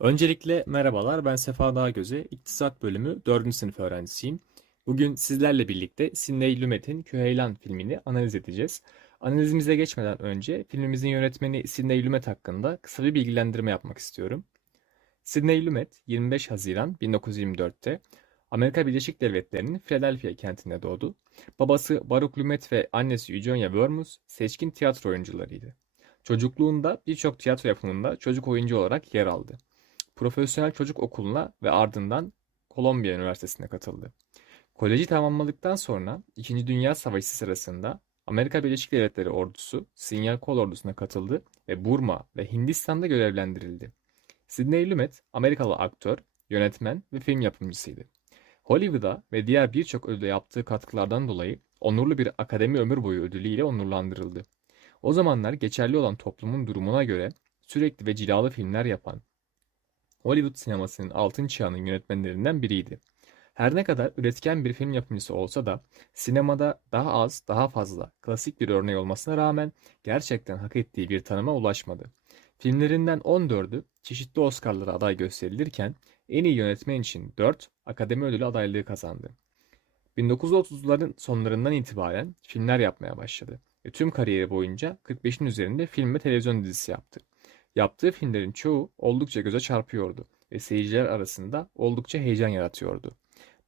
Öncelikle merhabalar, ben Sefa Dağgöze, İktisat Bölümü 4. sınıf öğrencisiyim. Bugün sizlerle birlikte Sidney Lumet'in Küheylan filmini analiz edeceğiz. Analizimize geçmeden önce filmimizin yönetmeni Sidney Lumet hakkında kısa bir bilgilendirme yapmak istiyorum. Sidney Lumet 25 Haziran 1924'te Amerika Birleşik Devletleri'nin Philadelphia kentinde doğdu. Babası Baruch Lumet ve annesi Eugenia Wormus seçkin tiyatro oyuncularıydı. Çocukluğunda birçok tiyatro yapımında çocuk oyuncu olarak yer aldı. Profesyonel Çocuk Okulu'na ve ardından Kolombiya Üniversitesi'ne katıldı. Koleji tamamladıktan sonra İkinci Dünya Savaşı sırasında Amerika Birleşik Devletleri ordusu Sinyal Kol ordusuna katıldı ve Burma ve Hindistan'da görevlendirildi. Sidney Lumet Amerikalı aktör, yönetmen ve film yapımcısıydı. Hollywood'a ve diğer birçok ödüle yaptığı katkılardan dolayı onurlu bir akademi ömür boyu ödülüyle onurlandırıldı. O zamanlar geçerli olan toplumun durumuna göre sürekli ve cilalı filmler yapan Hollywood sinemasının altın çağının yönetmenlerinden biriydi. Her ne kadar üretken bir film yapımcısı olsa da sinemada daha az, daha fazla klasik bir örneği olmasına rağmen gerçekten hak ettiği bir tanıma ulaşmadı. Filmlerinden 14'ü çeşitli Oscar'lara aday gösterilirken en iyi yönetmen için 4 Akademi Ödülü adaylığı kazandı. 1930'ların sonlarından itibaren filmler yapmaya başladı ve tüm kariyeri boyunca 45'in üzerinde film ve televizyon dizisi yaptı. Yaptığı filmlerin çoğu oldukça göze çarpıyordu ve seyirciler arasında oldukça heyecan yaratıyordu.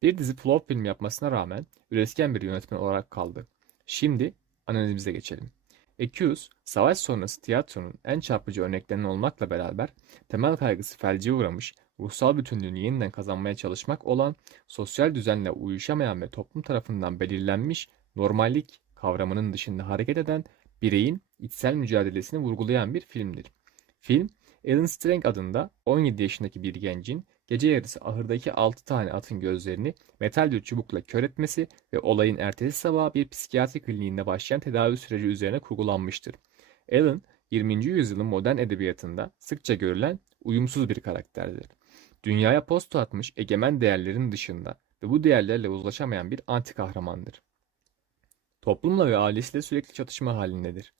Bir dizi flop film yapmasına rağmen üretken bir yönetmen olarak kaldı. Şimdi analizimize geçelim. Accuse, savaş sonrası tiyatronun en çarpıcı örneklerinden olmakla beraber temel kaygısı felce uğramış, ruhsal bütünlüğünü yeniden kazanmaya çalışmak olan, sosyal düzenle uyuşamayan ve toplum tarafından belirlenmiş normallik kavramının dışında hareket eden bireyin içsel mücadelesini vurgulayan bir filmdir. Film, Alan Strang adında 17 yaşındaki bir gencin gece yarısı ahırdaki 6 tane atın gözlerini metal bir çubukla kör etmesi ve olayın ertesi sabah bir psikiyatri kliniğinde başlayan tedavi süreci üzerine kurgulanmıştır. Alan, 20. yüzyılın modern edebiyatında sıkça görülen uyumsuz bir karakterdir. Dünyaya posta atmış egemen değerlerin dışında ve bu değerlerle uzlaşamayan bir anti kahramandır. Toplumla ve ailesiyle sürekli çatışma halindedir.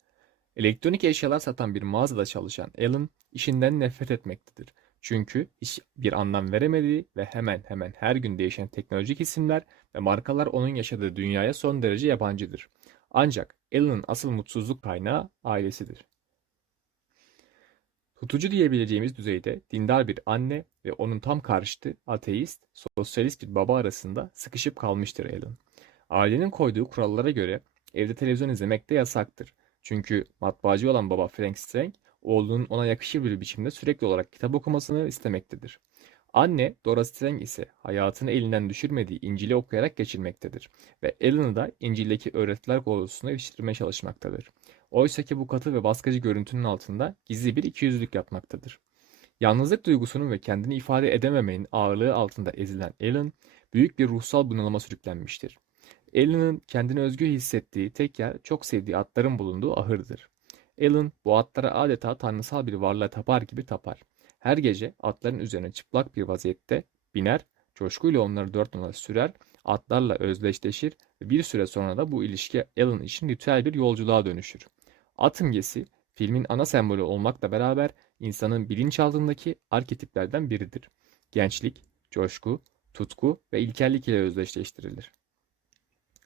Elektronik eşyalar satan bir mağazada çalışan Alan işinden nefret etmektedir. Çünkü iş bir anlam veremediği ve hemen hemen her gün değişen teknolojik isimler ve markalar onun yaşadığı dünyaya son derece yabancıdır. Ancak Alan'ın asıl mutsuzluk kaynağı ailesidir. Tutucu diyebileceğimiz düzeyde dindar bir anne ve onun tam karşıtı ateist, sosyalist bir baba arasında sıkışıp kalmıştır Alan. Ailenin koyduğu kurallara göre evde televizyon izlemek de yasaktır. Çünkü matbaacı olan baba Frank Strang, oğlunun ona yakışır bir biçimde sürekli olarak kitap okumasını istemektedir. Anne Dora Strang ise hayatını elinden düşürmediği İncil'i okuyarak geçirmektedir ve Alan'ı da İncil'deki öğretiler konusunda yetiştirmeye çalışmaktadır. Oysa ki bu katı ve baskıcı görüntünün altında gizli bir ikiyüzlülük yatmaktadır. Yalnızlık duygusunun ve kendini ifade edememenin ağırlığı altında ezilen Alan, büyük bir ruhsal bunalıma sürüklenmiştir. Alan'ın kendini özgür hissettiği tek yer çok sevdiği atların bulunduğu ahırdır. Alan bu atlara adeta tanrısal bir varlığa tapar gibi tapar. Her gece atların üzerine çıplak bir vaziyette biner, coşkuyla onları dört nala sürer, atlarla özdeşleşir ve bir süre sonra da bu ilişki Alan için ritüel bir yolculuğa dönüşür. At imgesi filmin ana sembolü olmakla beraber insanın bilinçaltındaki arketiplerden biridir. Gençlik, coşku, tutku ve ilkellik ile özdeşleştirilir.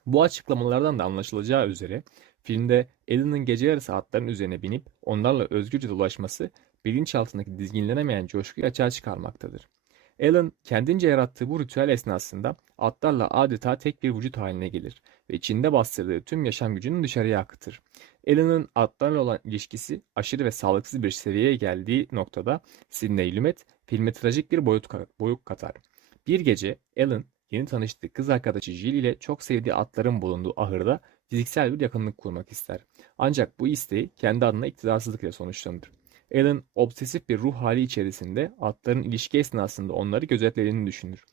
Bu açıklamalardan da anlaşılacağı üzere filmde Alan'ın gece yarısı atların üzerine binip onlarla özgürce dolaşması bilinçaltındaki dizginlenemeyen coşkuyu açığa çıkarmaktadır. Alan kendince yarattığı bu ritüel esnasında atlarla adeta tek bir vücut haline gelir ve içinde bastırdığı tüm yaşam gücünü dışarıya akıtır. Alan'ın atlarla olan ilişkisi aşırı ve sağlıksız bir seviyeye geldiği noktada Sidney Lumet filme trajik bir boyut, boyut katar. Bir gece Alan yeni tanıştığı kız arkadaşı Jill ile çok sevdiği atların bulunduğu ahırda fiziksel bir yakınlık kurmak ister. Ancak bu isteği kendi adına iktidarsızlık ile sonuçlanır. Alan obsesif bir ruh hali içerisinde atların ilişki esnasında onları gözetlediğini düşünür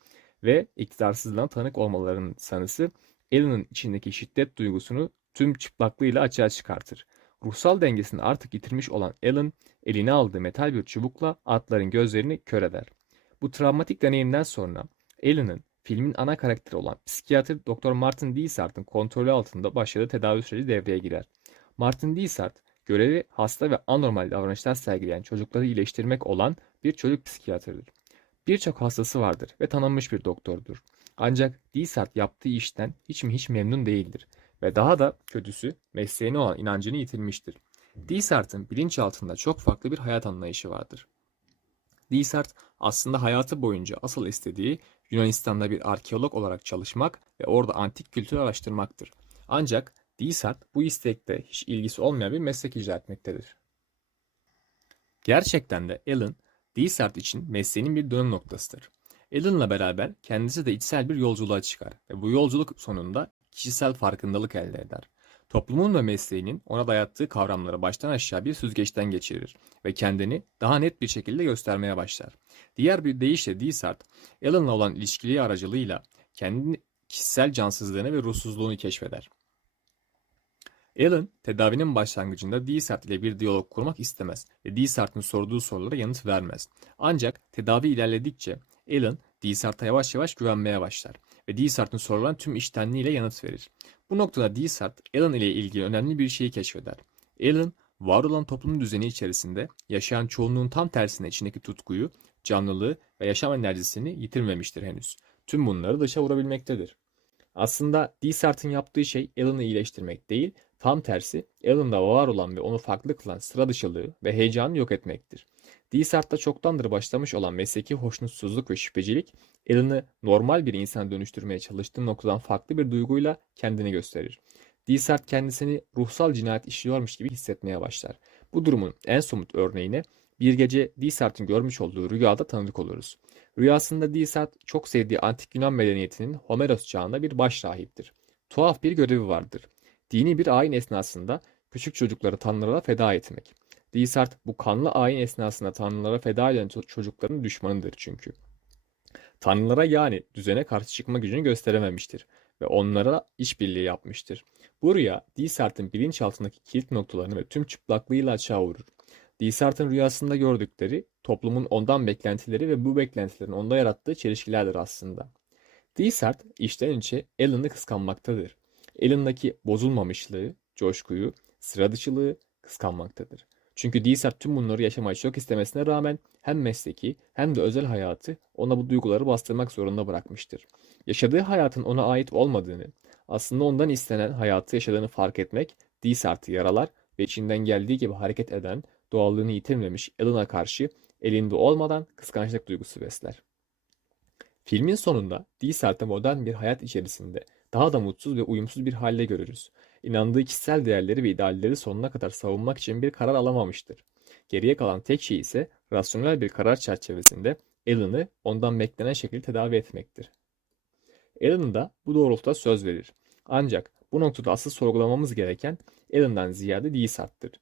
ve iktidarsızlığına tanık olmalarının sanısı Alan'ın içindeki şiddet duygusunu tüm çıplaklığıyla açığa çıkartır. Ruhsal dengesini artık yitirmiş olan Alan, eline aldığı metal bir çubukla atların gözlerini kör eder. Bu travmatik deneyimden sonra Alan'ın filmin ana karakteri olan psikiyatr Dr. Martin Dissart'ın kontrolü altında başladığı tedavi süreci devreye girer. Martin Dissart, görevi hasta ve anormal davranışlar sergileyen çocukları iyileştirmek olan bir çocuk psikiyatrıdır. Birçok hastası vardır ve tanınmış bir doktordur. Ancak Dysart yaptığı işten hiç mi hiç memnun değildir ve daha da kötüsü mesleğine olan inancını yitirmiştir. Dysart'ın bilinçaltında çok farklı bir hayat anlayışı vardır. Dysart aslında hayatı boyunca asıl istediği Yunanistan'da bir arkeolog olarak çalışmak ve orada antik kültür araştırmaktır. Ancak Dysart bu istekte hiç ilgisi olmayan bir meslek icra etmektedir. Gerçekten de Alan, Dysart için mesleğinin bir dönüm noktasıdır. Alan'la beraber kendisi de içsel bir yolculuğa çıkar ve bu yolculuk sonunda kişisel farkındalık elde eder. Toplumun ve mesleğinin ona dayattığı kavramları baştan aşağı bir süzgeçten geçirir ve kendini daha net bir şekilde göstermeye başlar. Diğer bir deyişle Dysart, Alan'la olan ilişkiliği aracılığıyla kendi kişisel cansızlığını ve ruhsuzluğunu keşfeder. Alan, tedavinin başlangıcında Dysart ile bir diyalog kurmak istemez ve Dysart'ın sorduğu sorulara yanıt vermez. Ancak tedavi ilerledikçe Alan, Dysart'a yavaş yavaş güvenmeye başlar ve Dysart'ın sorulan tüm içtenliğiyle yanıt verir. Bu noktada Dysart, Alan ile ilgili önemli bir şeyi keşfeder. Alan, var olan toplum düzeni içerisinde yaşayan çoğunluğun tam tersine içindeki tutkuyu, canlılığı ve yaşam enerjisini yitirmemiştir henüz. Tüm bunları dışa vurabilmektedir. Aslında Dysart'ın yaptığı şey Alan'ı iyileştirmek değil, tam tersi Alan'da var olan ve onu farklı kılan sıra dışılığı ve heyecanı yok etmektir. Dysart'ta çoktandır başlamış olan mesleki hoşnutsuzluk ve şüphecilik, Alan'ı normal bir insana dönüştürmeye çalıştığı noktadan farklı bir duyguyla kendini gösterir. Dysart kendisini ruhsal cinayet işliyormuş gibi hissetmeye başlar. Bu durumun en somut örneğine bir gece Dysart'ın görmüş olduğu rüyada tanıdık oluruz. Rüyasında Dysart çok sevdiği antik Yunan medeniyetinin Homeros çağında bir baş rahiptir. Tuhaf bir görevi vardır. Dini bir ayin esnasında küçük çocukları tanrılara feda etmek. Dysart bu kanlı ayin esnasında tanrılara feda eden çocukların düşmanıdır çünkü. Tanrılara yani düzene karşı çıkma gücünü gösterememiştir ve onlara işbirliği yapmıştır. Bu rüya Dysart'ın bilinçaltındaki kilit noktalarını ve tüm çıplaklığıyla açığa vurur. Dysart'ın rüyasında gördükleri toplumun ondan beklentileri ve bu beklentilerin onda yarattığı çelişkilerdir aslında. Dysart içten içe Alan'ı kıskanmaktadır. Alan'daki bozulmamışlığı, coşkuyu, sıra dışılığı kıskanmaktadır. Çünkü Dysart tüm bunları yaşamayı çok istemesine rağmen hem mesleki hem de özel hayatı ona bu duyguları bastırmak zorunda bırakmıştır. Yaşadığı hayatın ona ait olmadığını, aslında ondan istenen hayatı yaşadığını fark etmek Dysart'ı yaralar ve içinden geldiği gibi hareket eden, doğallığını yitirmemiş Alan'a karşı elinde olmadan kıskançlık duygusu besler. Filmin sonunda Dysart'ı modern bir hayat içerisinde daha da mutsuz ve uyumsuz bir halde görürüz. İnandığı kişisel değerleri ve idealleri sonuna kadar savunmak için bir karar alamamıştır. Geriye kalan tek şey ise rasyonel bir karar çerçevesinde Alan'ı ondan beklenen şekilde tedavi etmektir. Alan da bu doğrultuda söz verir. Ancak bu noktada asıl sorgulamamız gereken Alan'dan ziyade Dysart'tır.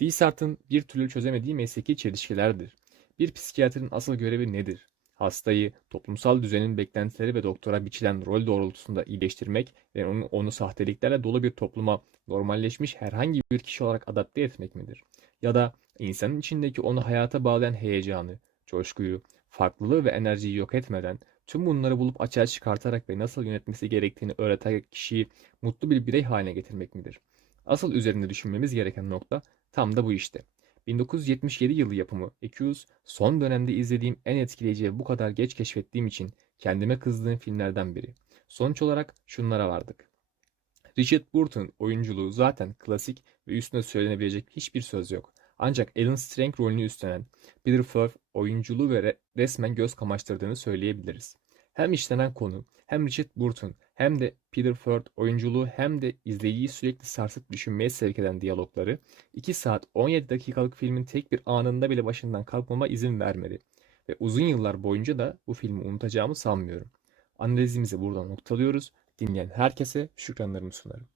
Dysart'ın bir türlü çözemediği mesleki çelişkilerdir. Bir psikiyatrın asıl görevi nedir? Hastayı toplumsal düzenin beklentileri ve doktora biçilen rol doğrultusunda iyileştirmek ve onu, onu sahteliklerle dolu bir topluma normalleşmiş herhangi bir kişi olarak adapte etmek midir? Ya da insanın içindeki onu hayata bağlayan heyecanı, coşkuyu, farklılığı ve enerjiyi yok etmeden tüm bunları bulup açığa çıkartarak ve nasıl yönetmesi gerektiğini öğreten kişiyi mutlu bir birey haline getirmek midir? Asıl üzerinde düşünmemiz gereken nokta tam da bu işte. 1977 yılı yapımı Accused son dönemde izlediğim en etkileyici ve bu kadar geç keşfettiğim için kendime kızdığım filmlerden biri. Sonuç olarak şunlara vardık. Richard Burton oyunculuğu zaten klasik ve üstüne söylenebilecek hiçbir söz yok. Ancak Alan Strange rolünü üstlenen Peter Firth oyunculuğu ve resmen göz kamaştırdığını söyleyebiliriz. Hem işlenen konu, hem Richard Burton, hem de Peter Firth oyunculuğu hem de izleyiciyi sürekli sarsıp düşünmeye sevk eden diyalogları 2 saat 17 dakikalık filmin tek bir anında bile başından kalkmama izin vermedi. Ve uzun yıllar boyunca da bu filmi unutacağımı sanmıyorum. Analizimizi burada noktalıyoruz. Dinleyen herkese şükranlarımı sunarım.